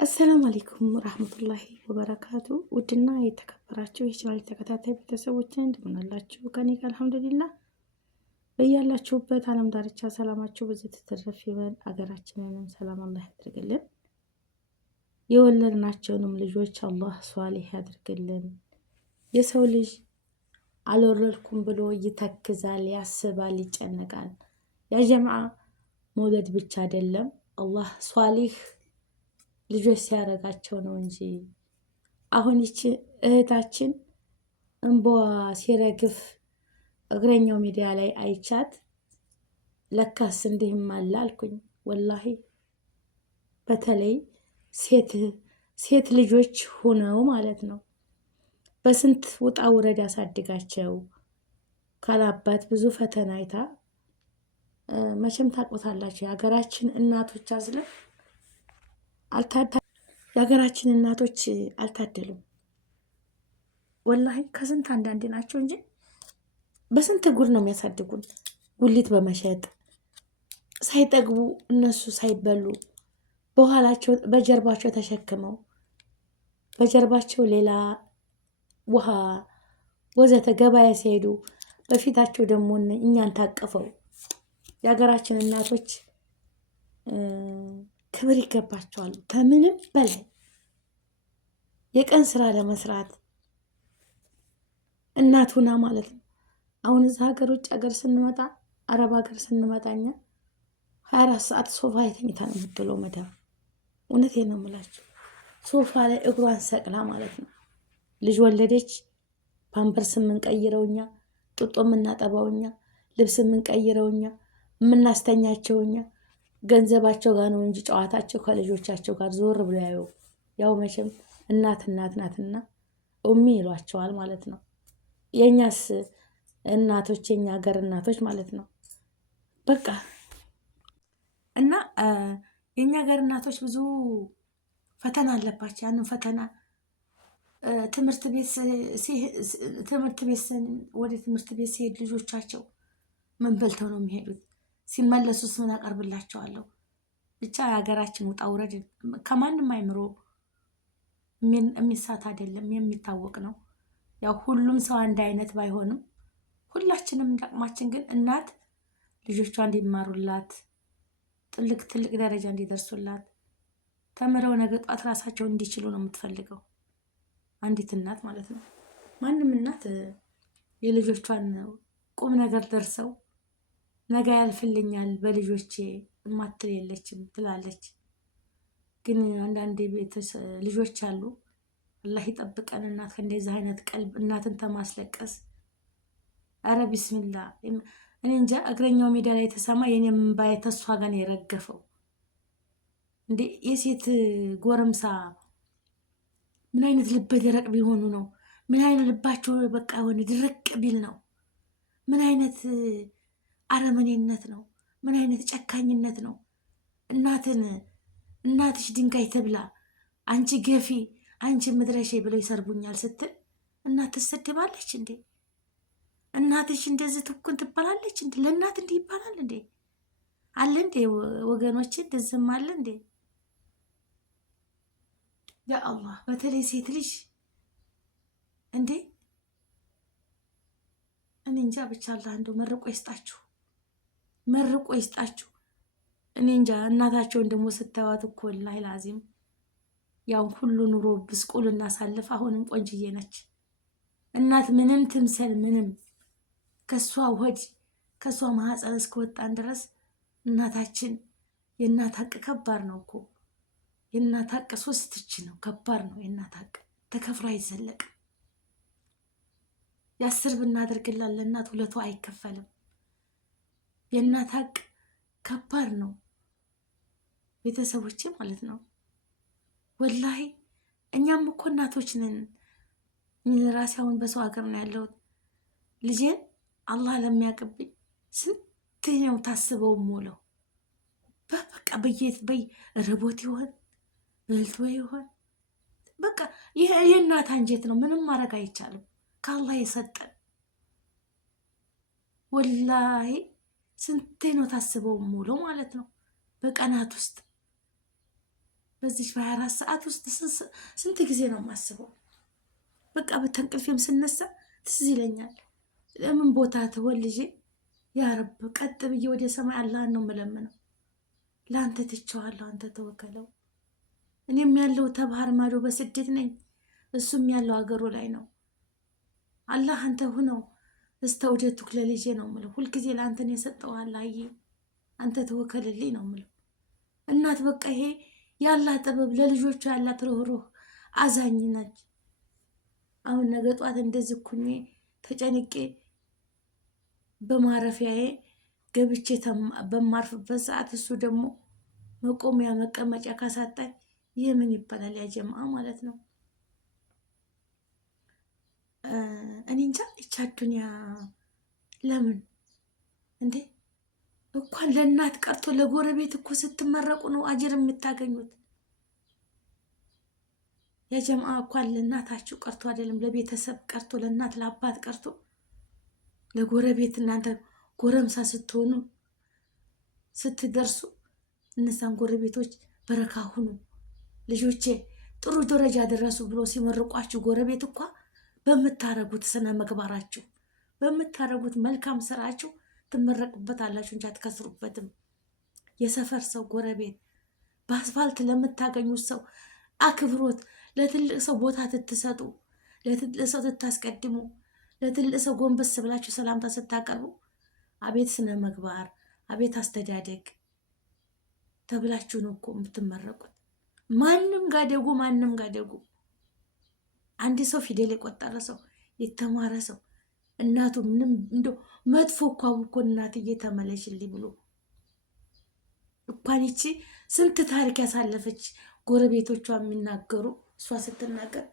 አሰላሙ አለይኩም ረህመቱላሂ ወበረካቱ። ውድና የተከበራችሁ የቻናሌ ተከታታይ ቤተሰቦች እንደምን አላችሁ? ከኔ ጋር አልሐምዱሊላህ። በያላችሁበት ዓለም ዳርቻ ሰላማችሁ ብዙ ትትረፍ ይበል። አገራችንንም ሰላም አላህ ያድርግልን። የወለድናቸውንም ልጆች አላህ ሷሊህ ያድርግልን። የሰው ልጅ አልወለድኩም ብሎ ይተክዛል፣ ያስባል፣ ይጨነቃል። ያ ጀማዓ መውለድ ብቻ አይደለም አላህ ሷሊህ ልጆች ሲያረጋቸው ነው እንጂ። አሁን ይቺ እህታችን እንባዋ ሲረግፍ እግረኛው ሚዲያ ላይ አይቻት ለካስ እንዲህም አለ አልኩኝ። ወላሂ በተለይ ሴት ልጆች ሆነው ማለት ነው በስንት ውጣ ውረድ ያሳድጋቸው ካላባት ብዙ ፈተና አይታ መቼም ታቆታላችሁ። የሀገራችን እናቶች የሀገራችን እናቶች አልታደሉም። ወላሂ ከስንት አንዳንዴ ናቸው እንጂ በስንት ጉድ ነው የሚያሳድጉን። ጉሊት በመሸጥ ሳይጠግቡ እነሱ ሳይበሉ በኋላቸው በጀርባቸው ተሸክመው በጀርባቸው ሌላ ውሃ ወዘተ ገበያ ሲሄዱ በፊታቸው ደግሞ እኛን ታቅፈው የሀገራችን እናቶች ክብር ይገባቸዋል። ከምንም በላይ የቀን ስራ ለመስራት እናቱና ማለት ነው። አሁን እዛ ሀገር ውጭ ሀገር ስንመጣ አረብ ሀገር ስንመጣ እኛ 24 ሰዓት ሶፋ ላይ ተኝታ ነው የምትለው መዳም። እውነቴን ነው የምላችሁ። ሶፋ ላይ እግሯን ሰቅላ ማለት ነው። ልጅ ወለደች፣ ፓምፐርስ የምንቀይረው እኛ፣ ጡጦ የምናጠባው እኛ፣ ልብስ የምንቀይረው እኛ፣ የምናስተኛቸው እኛ። ገንዘባቸው ጋር ነው እንጂ ጨዋታቸው ከልጆቻቸው ጋር ዞር ብሎ ያዩ። ያው መቼም እናት ናትና ኡሚ ይሏቸዋል ማለት ነው። የኛስ እናቶች የኛ ሀገር እናቶች ማለት ነው በቃ እና የኛ ሀገር እናቶች ብዙ ፈተና አለባቸው። ያንን ፈተና ትምህርት ቤት ወደ ትምህርት ቤት ሲሄድ ልጆቻቸው ምን በልተው ነው የሚሄዱት? ሲመለሱስ ምን አቀርብላቸዋለሁ? ብቻ የሀገራችን ውጣ ውረድ ከማንም አይምሮ የሚሳት አይደለም፣ የሚታወቅ ነው። ያው ሁሉም ሰው አንድ አይነት ባይሆንም ሁላችንም እንዳቅማችን ግን እናት ልጆቿ እንዲማሩላት ትልቅ ደረጃ እንዲደርሱላት ተምረው ነገ ጧት ራሳቸውን እንዲችሉ ነው የምትፈልገው አንዲት እናት ማለት ነው። ማንም እናት የልጆቿን ቁም ነገር ደርሰው ነገ ያልፍልኛል በልጆቼ እማትል የለችም ትላለች። ግን አንዳንድ ልጆች አሉ አላህ ይጠብቀን። እናት ከእንደዚህ አይነት ቀልብ እናትን ተማስለቀስ። አረ ቢስሚላ እኔ እንጃ። እግረኛው ሜዳ ላይ የተሰማ የኔም እምባዬ ተስፋ ጋር ነው የረገፈው። እንዴ የሴት ጎረምሳ ምን አይነት ልበ ደረቅ ቢሆኑ ነው? ምን አይነት ልባቸው በቃ ሆነ ድርቅ ቢል ነው? ምን አይነት አረመኔነት ነው? ምን አይነት ጨካኝነት ነው? እናትሽ ድንጋይ ትብላ፣ አንቺ ገፊ፣ አንቺ ምድረሼ ብለው ይሰርቡኛል ስትል እናት ትሰደባለች እንዴ? እናትሽ እንደዚህ ትኩን ትባላለች እንዴ? ለእናት እንዲህ ይባላል እንዴ? አለ እንዴ ወገኖች? እንደዚህም አለ እንዴ? ያ አላህ። በተለይ ሴት ልጅ እንዴ እኔ እንጃ። ብቻ አላህ እንደው መርቆ ይስጣችሁ፣ መርቆ ይስጣችሁ። እኔ እንጃ። እናታቸውን ደግሞ ስታዩት እኮ ወላሂ ላዚም ያው ሁሉ ኑሮ ብስቁል እናሳልፍ አሁንም ቆንጅዬ ነች እናት። ምንም ትምሰል ምንም ከሷ ሆድ ከሷ ማህፀን እስከወጣን ድረስ እናታችን የእናት ሀቅ ከባድ ነው እኮ። የእናት ሀቅ 3 እጅ ነው። ከባድ ነው የእናት ሀቅ፣ ተከፍሎ አይዘለቅም። 10 ብናደርግላት ለእናት 2 አይከፈልም። የእናት ሀቅ ከባድ ነው ቤተሰቦቼ ማለት ነው። ወላሂ እኛም እኮ እናቶች ነን። ራሴ አሁን በሰው ሀገር ነው ያለሁት። ልጄን አላህ ለሚያቅብኝ ስንት ነው ታስበው ሞለው በቃ ርቦት ይሆን በልቶ ይሆን በቃ ይሄ የእናት አንጀት ነው። ምንም ማድረግ አይቻልም። ከአላህ የሰጠን ወላሂ ስንቴ ነው ታስበው ሙሉ ማለት ነው በቀናት ውስጥ በዚህ በ24 ሰዓት ውስጥ ስንት ጊዜ ነው የማስበው? በቃ በተንቅልፌም ስነሳ ትዝ ይለኛል። ለምን ቦታ ተወልጄ ያ ረብ ቀጥ ብዬ ወደ ሰማይ አላህን ነው የምለምነው። ለአንተ ትቼዋለሁ፣ አንተ ተወከለው። እኔም ያለው ተባህር ማዶ በስደት ነኝ፣ እሱም ያለው አገሩ ላይ ነው። አላህ አንተ ሁነው እስተውደቱክ ለልጄ ነው የምለው። ሁልጊዜ ለአንተን የሰጠው አላህዬ አንተ ተወከልልኝ ነው የምለው። እናት በቃ ይሄ የአላህ ጥበብ፣ ለልጆቹ ያላት ርህሩህ አዛኝ ነች። አሁን ነገ ጧት እንደዚህ ኩኜ ተጨንቄ በማረፊያዬ ገብቼ በማርፍበት ሰዓት እሱ ደግሞ መቆሚያ መቀመጫ ካሳጣኝ ይህ ምን ይባላል? ያ ጀማዓ ማለት ነው። እኔ እንጃ ይቻ ዱንያ ለምን እንዴ እንኳን ለእናት ቀርቶ ለጎረቤት እኮ ስትመረቁ ነው አጅር የምታገኙት። የጀማዓ እንኳን ለእናታችሁ ቀርቶ አይደለም ለቤተሰብ ቀርቶ ለእናት ለአባት ቀርቶ ለጎረቤት እናንተ ጎረምሳ ስትሆኑ ስትደርሱ እነዛን ጎረቤቶች በረካ ሁኑ፣ ልጆቼ ጥሩ ደረጃ ደረሱ ብሎ ሲመርቋችሁ ጎረቤት እንኳ በምታረጉት ስነ ምግባራችሁ በምታረጉት መልካም ስራችሁ ትመረቁበታላችሁ እንጂ አትከስሩበትም። የሰፈር ሰው ጎረቤት በአስፋልት ለምታገኙት ሰው አክብሮት፣ ለትልቅ ሰው ቦታ ትትሰጡ፣ ለትልቅ ሰው ትታስቀድሙ፣ ለትልቅ ሰው ጎንበስ ብላችሁ ሰላምታ ስታቀርቡ አቤት ስነ ምግባር፣ አቤት አስተዳደግ ተብላችሁ ነው እኮ የምትመረቁት። ማንም ጋደጉ ማንም ጋደጉ አንድ ሰው ፊደል የቆጠረ ሰው የተማረ ሰው እናቱ ምንም እንደው መጥፎ እኮ እናትዬ ተመለሽልኝ ብሎ እንኳን ይቺ ስንት ታሪክ ያሳለፈች ጎረቤቶቿ የሚናገሩ እሷ ስትናገር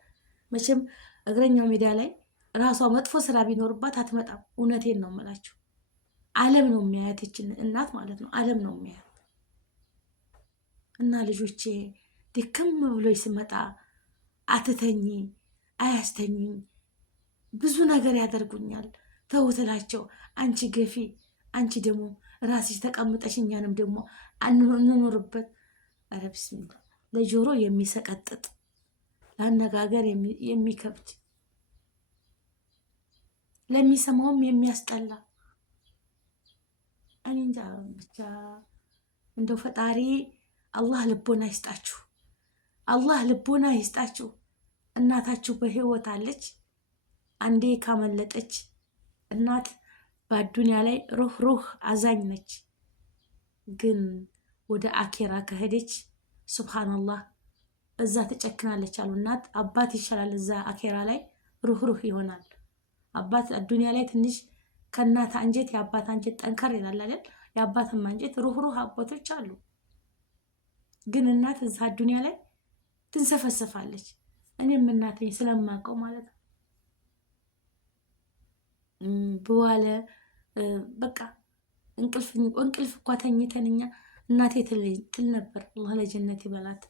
መቼም እግረኛው ሜዳ ላይ ራሷ መጥፎ ስራ ቢኖርባት አትመጣም። እውነቴን ነው የምላችሁ። ዓለም ነው የሚያያት ይችን እናት ማለት ነው። ዓለም ነው የሚያያት እና ልጆቼ ድክም ብሎች ስመጣ አትተኝ አያስተኙኝ፣ ብዙ ነገር ያደርጉኛል። ተውትላቸው አንቺ ገፊ፣ አንቺ ደግሞ ራስሽ ተቀምጠሽ እኛንም ደግሞ እንኖርበት። ኧረ ቢስሚላ ለጆሮ የሚሰቀጥጥ ለአነጋገር የሚከብድ ለሚሰማውም የሚያስጠላ እኔ እንጃ። ብቻ እንደው ፈጣሪ አላህ ልቦና ይስጣችሁ፣ አላህ ልቦና ይስጣችሁ። እናታችሁ በህይወት አለች። አንዴ ካመለጠች እናት በአዱንያ ላይ ሩህ አዛኝ ነች። ግን ወደ አኬራ ከሄደች ሱብሃንአላህ እዛ ትጨክናለች አሉ። እናት አባት ይሻላል፣ እዛ አኬራ ላይ ሩህ ይሆናል። አባት አዱንያ ላይ ትንሽ ከእናት አንጀት የአባት አንጀት ጠንከር ይላል አይደል? የአባትም አንጀት ሩህ አባቶች አሉ። ግን እናት እዛ አዱንያ ላይ ትንሰፈሰፋለች። እኔም እናቴ ስለማውቀው ማለት ነው። በኋላ በቃ እንቅልፍ እንኳ ተኝተንኛ እናቴ ትል ነበር። አላህ ለጀነት ይበላት።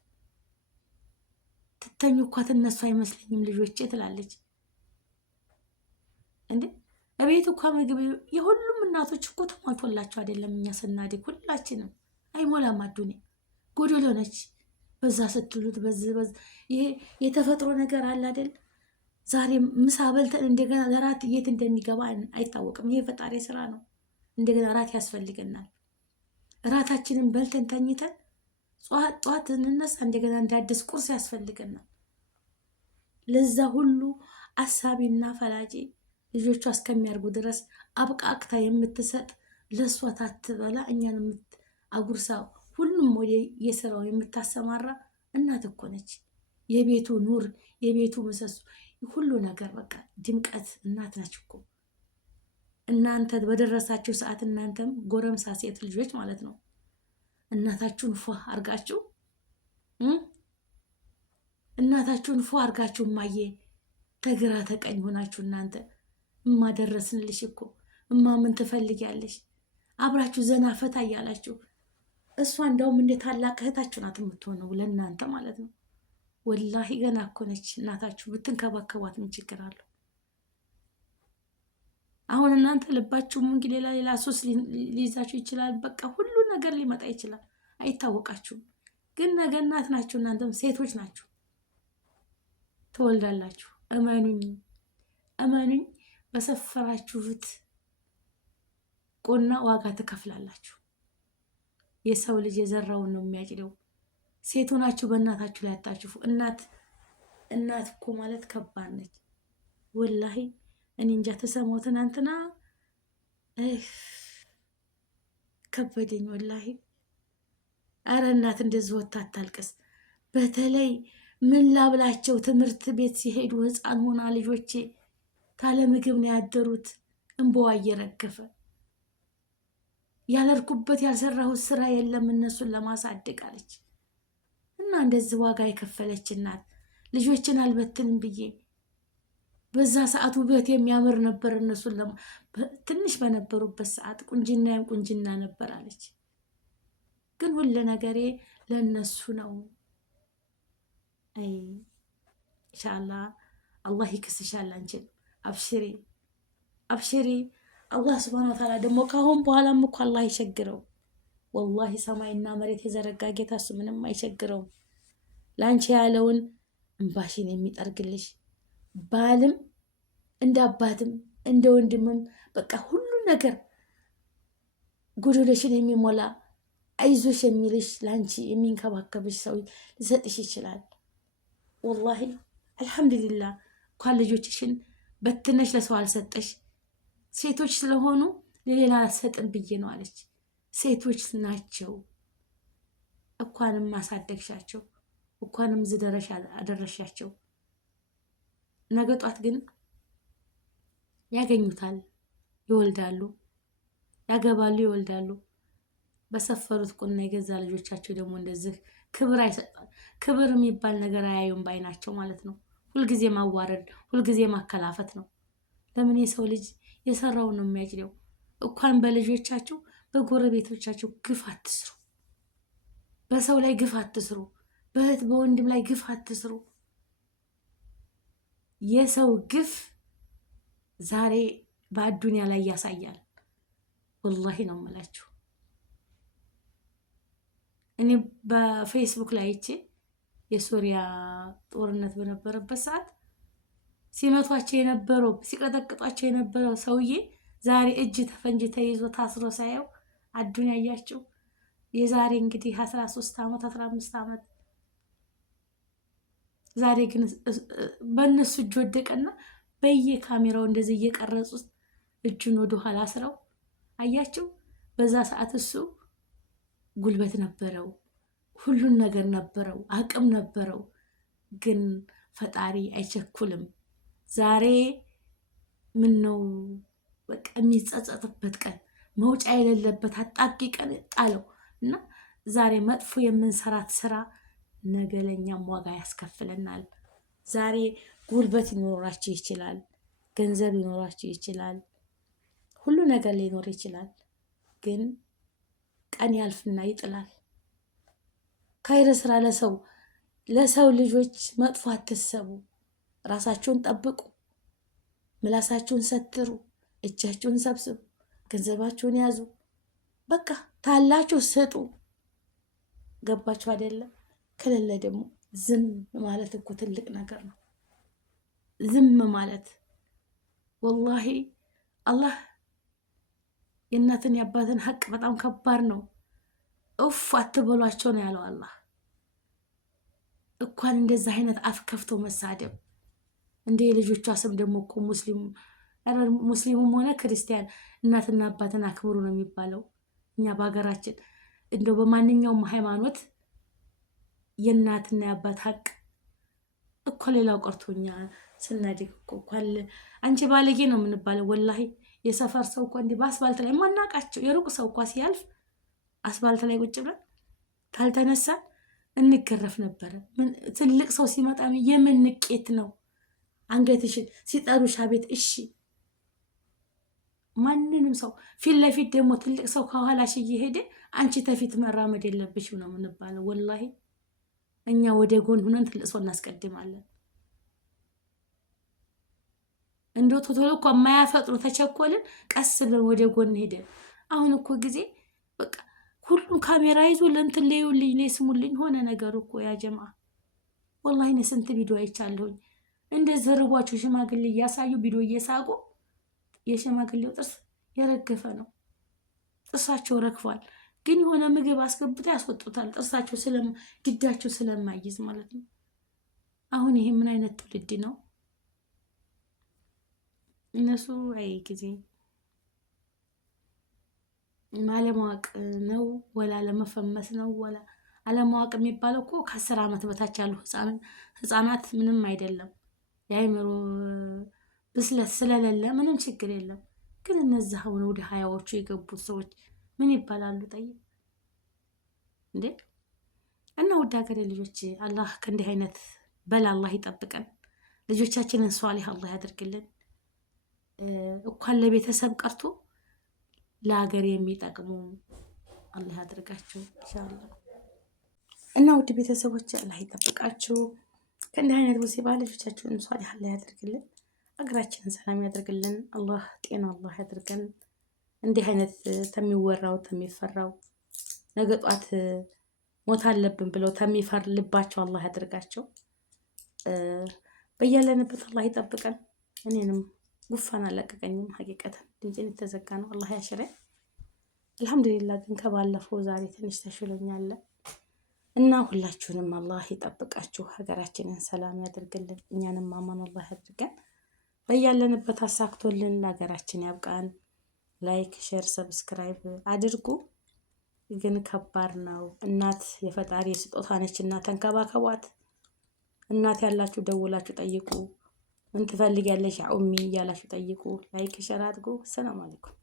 ትተኙ እኳ ትነሱ አይመስለኝም ልጆቼ ትላለች። እንዴ እቤት እኳ ምግብ የሁሉም እናቶች እኮ ተሟልቶላቸው አይደለም። እኛ ስናድግ ሁላችንም አይሞላም። አዱንያ ጎዶሎ ነች። በዛ ስትሉት በዚህ ይሄ የተፈጥሮ ነገር አለ አይደል? ዛሬ ምሳ በልተን እንደገና ለራት የት እንደሚገባ አይታወቅም። ይሄ ፈጣሪ ስራ ነው። እንደገና ራት ያስፈልገናል። ራታችንን በልተን ተኝተን ጧት እንነሳ፣ እንደገና እንዳዲስ ቁርስ ያስፈልገናል። ለዛ ሁሉ አሳቢና ፈላጪ ልጆቿ እስከሚያርጉ ድረስ አብቃቅታ የምትሰጥ ለእሷ ታትበላ እኛን አጉርሳ ሁሉም ወደ የስራው የምታሰማራ እናት እኮ ነች። የቤቱ ኑር፣ የቤቱ ምሰሶ፣ ሁሉ ነገር በቃ ድምቀት እናት ናች እኮ። እናንተ በደረሳችሁ ሰዓት እናንተም ጎረምሳ ሴት ልጆች ማለት ነው እናታችሁን ፏ አርጋችሁ እናታችሁን ፏ አርጋችሁ ማየ ተግራ ተቀኝ ሆናችሁ እናንተ እማ ደረስንልሽ እኮ እማ ምን ትፈልጊያለሽ አብራችሁ ዘና ፈታ እያላችሁ እሷ እንደውም እንደ ታላቅ እህታችሁ ናት የምትሆነው ለእናንተ ማለት ነው። ወላሂ ገና እኮ ነች እናታችሁ። ብትንከባከቧት ምን ችግር አለው? አሁን እናንተ ልባችሁም እንግዲህ ሌላ ሶስት ሊይዛችሁ ይችላል። በቃ ሁሉ ነገር ሊመጣ ይችላል፣ አይታወቃችሁም። ግን ነገ እናት ናችሁ፣ እናንተም ሴቶች ናችሁ፣ ትወልዳላችሁ። እመኑኝ እመኑኝ፣ በሰፈራችሁት ቁና ዋጋ ትከፍላላችሁ። የሰው ልጅ የዘራውን ነው የሚያጭደው። ሴቱ ናችሁ፣ በእናታችሁ ላይ አታችፉ። እናት እኮ ማለት ከባድ ነች ወላሂ። እኔ እንጃ ተሰማው ትናንትና ከበደኝ ወላሂ። አረ እናት እንደዚህ ወጣ አታልቅስ። በተለይ ምን ላብላቸው ትምህርት ቤት ሲሄዱ ህፃን ሆና ልጆቼ ታለ ምግብ ነው ያደሩት። እንበዋ እየረገፈ ያለርኩበት ያልሰራሁት ስራ የለም እነሱን ለማሳደግ አለች። እና እንደዚህ ዋጋ የከፈለች እናት ልጆችን አልበትንም ብዬ በዛ ሰዓት ውበት የሚያምር ነበር። እነሱን ትንሽ በነበሩበት ሰዓት ቁንጅናም ቁንጅና ነበር አለች። ግን ሁሉ ነገሬ ለነሱ ነው። አይ ኢንሻአላህ አላህ ይክስሻል አንቺን። አብሽሪ አብሽሪ። አላህ ሱብሃነሁ ወተዓላ ደግሞ ካሁን በኋላም እኮ አላህ አይቸግረው። ወላሂ ሰማይና መሬት የዘረጋ ጌታ እሱ ምንም አይቸግረውም። ላንቺ ያለውን እንባሽን የሚጠርግልሽ ባልም እንደ አባትም እንደ ወንድምም በቃ ሁሉ ነገር ጎዶሎሽን የሚሞላ አይዞሽ የሚልሽ ላንቺ የሚንከባከብሽ ሰው ሊሰጥሽ ይችላል። ወላሂ አልሐምዱሊላህ እንኳን ልጆችሽን በትነሽ ለሰው አልሰጠሽ። ሴቶች ስለሆኑ ለሌላ ሰጥን ብዬ ነው አለች። ሴቶች ናቸው እንኳንም ማሳደግሻቸው፣ እንኳንም ዝደረሽ አደረሻቸው። ነገ ጧት ግን ያገኙታል፣ ይወልዳሉ፣ ያገባሉ፣ ይወልዳሉ። በሰፈሩት ቁና የገዛ ልጆቻቸው ደግሞ እንደዚህ ክብር አይሰጣል። ክብር የሚባል ነገር አያዩም ባይናቸው ማለት ነው። ሁልጊዜ ማዋረድ፣ ሁልጊዜ ማከላፈት ነው። ለምን የሰው ልጅ የሰራውን ነው የሚያጭደው። እንኳን በልጆቻችሁ በጎረቤቶቻችሁ ግፍ አትስሩ። በሰው ላይ ግፍ አትስሩ። በእህት በወንድም ላይ ግፍ አትስሩ። የሰው ግፍ ዛሬ በአዱንያ ላይ ያሳያል። ወላሂ ነው የምላችሁ። እኔ በፌስቡክ ላይ አይቼ የሶሪያ ጦርነት በነበረበት ሰዓት ሲመቷቸው የነበረው ሲቀጠቅጧቸው የነበረው ሰውዬ ዛሬ እጅ ተፈንጅ ተይዞ ታስሮ ሳየው አዱንያ ያያቸው። የዛሬ እንግዲህ 13 ዓመት 15 ዓመት ዛሬ ግን በእነሱ እጅ ወደቀና በየካሜራው እንደዚህ እየቀረጹት እጁን ወደ ኋላ አስረው አያቸው። በዛ ሰዓት እሱ ጉልበት ነበረው፣ ሁሉን ነገር ነበረው፣ አቅም ነበረው። ግን ፈጣሪ አይቸኩልም። ዛሬ ምን ነው በቃ የሚጸጸትበት ቀን፣ መውጫ የሌለበት አጣቂ ቀን ጣለው እና ዛሬ መጥፎ የምንሰራት ስራ ነገ ለኛም ዋጋ ያስከፍለናል። ዛሬ ጉልበት ሊኖራችሁ ይችላል፣ ገንዘብ ሊኖራችሁ ይችላል፣ ሁሉ ነገር ሊኖር ይችላል። ግን ቀን ያልፍና ይጥላል። ከይረ ስራ ለሰው ልጆች መጥፎ አትሰቡ። ራሳችሁን ጠብቁ፣ ምላሳችሁን ሰትሩ፣ እጃችሁን ሰብስቡ፣ ገንዘባችሁን ያዙ። በቃ ታላችሁ ስጡ። ገባችሁ አይደለም? ከሌለ ደግሞ ዝም ማለት እኮ ትልቅ ነገር ነው። ዝም ማለት ወላሂ አላህ የእናትን የአባትን ሀቅ በጣም ከባድ ነው። እፍ አትበሏቸው ነው ያለው አላህ። እንኳን እንደዛ አይነት አፍ ከፍቶ መሳደብ እንደ የልጆቿ ስም ደግሞ እኮ ሙስሊሙም ሆነ ክርስቲያን እናትና አባትን አክብሩ ነው የሚባለው። እኛ በሀገራችን እንደው በማንኛውም ሃይማኖት የእናትና የአባት ሀቅ እኮ ሌላው ቀርቶኛ ስናድግ እኮ አንቺ ባለጌ ነው የምንባለው። ወላሂ የሰፈር ሰው እኮ እንዲህ በአስፋልት ላይ ማናቃቸው የሩቅ ሰው እኮ ሲያልፍ አስፋልት ላይ ቁጭ ብለን ካልተነሳን እንገረፍ ነበረ። ትልቅ ሰው ሲመጣ የምን ንቄት ነው? አንገትሽን ሲጠሩሽ አቤት እሺ። ማንንም ሰው ፊት ለፊት ደግሞ ትልቅ ሰው ከኋላሽ እየሄደ አንቺ ተፊት መራመድ የለብሽም ነው የምንባለው። ወላሂ እኛ ወደ ጎን ሁነን ትልቅ ሰው እናስቀድማለን። እንደው ቶሎ እኮ የማያፈጥሩ ተቸኮልን፣ ቀስ ብለን ወደ ጎን ሄደን። አሁን እኮ ጊዜ በቃ ሁሉም ካሜራ ይዞ ለእንትን ለዩልኝ ላይ ስሙልኝ ሆነ ነገሩ እኮ ያ ጀማ። ወላሂ እኔ ስንት ቪዲዮ አይቻለሁኝ። እንደዚህ ርቧቸው ሽማግሌ እያሳዩ ቪዲዮ እየሳቁ የሽማግሌው ጥርስ የረገፈ ነው። ጥርሳቸው ረግፏል። ግን የሆነ ምግብ አስገብተው ያስወጡታል። ጥርሳቸው ድዳቸው ስለማይዝ ማለት ነው። አሁን ይሄ ምን አይነት ትውልድ ነው? እነሱ አይ ጊዜ አለማወቅ ነው ወላ ለመፈመስ ነው ወላ አለማወቅ የሚባለው እኮ ከ10 ዓመት በታች ያሉ ህፃናት ምንም አይደለም። የአእምሮ ብስለት ስለሌለ ምንም ችግር የለም። ግን እነዚህ አሁን ወደ 20ዎቹ የገቡት ሰዎች ምን ይባላሉ? ጠይቅ እንዴ! እና ውድ ሀገሬ ልጆች አላህ ከእንዲህ አይነት በላ አላህ ይጠብቀን። ልጆቻችንን ሷሊህ አላህ ያደርግልን። እንኳን ለቤተሰብ ቀርቶ ለሀገር የሚጠቅሙ አላህ ያድርጋቸው ኢንሻአላህ። እና ውድ ቤተሰቦች አላህ ይጠብቃችሁ። ከእንዲህ አይነት ሙሲባ ልጆቻችንን ሷሊህ አላህ ያደርግልን። ሀገራችንን ሰላም ያደርግልን። አላህ ጤና አላህ ያደርገን። እንዲህ አይነት ተሚወራው ተሚፈራው ነገ ጧት ሞት አለብን ብለው ተሚፈር ልባቸው አላህ ያደርጋቸው። በያለንበት አላህ ይጠብቀን። እኔንም ጉፋን አለቀቀኝም። ሀቂቀተን ድምፄን የተዘጋ ነው። አላህ ያሽረኝ። አልሐምዱሊላህ ግን ከባለፈው ዛሬ ትንሽ ተሽሎኛል እና ሁላችሁንም አላህ ይጠብቃችሁ። ሀገራችንን ሰላም ያደርግልን። እኛንም አማን አላህ ያድርገን። በያለንበት አሳክቶልን ለሀገራችን ያብቃን። ላይክ፣ ሼር፣ ሰብስክራይብ አድርጉ። ግን ከባድ ነው። እናት የፈጣሪ ስጦታ ነች እና ተንከባከቧት። እናት ያላችሁ ደውላችሁ ጠይቁ። ምን ትፈልጊያለሽ ኡሚ እያላችሁ ጠይቁ። ላይክ ሼር አድርጉ። ሰላም አለይኩም።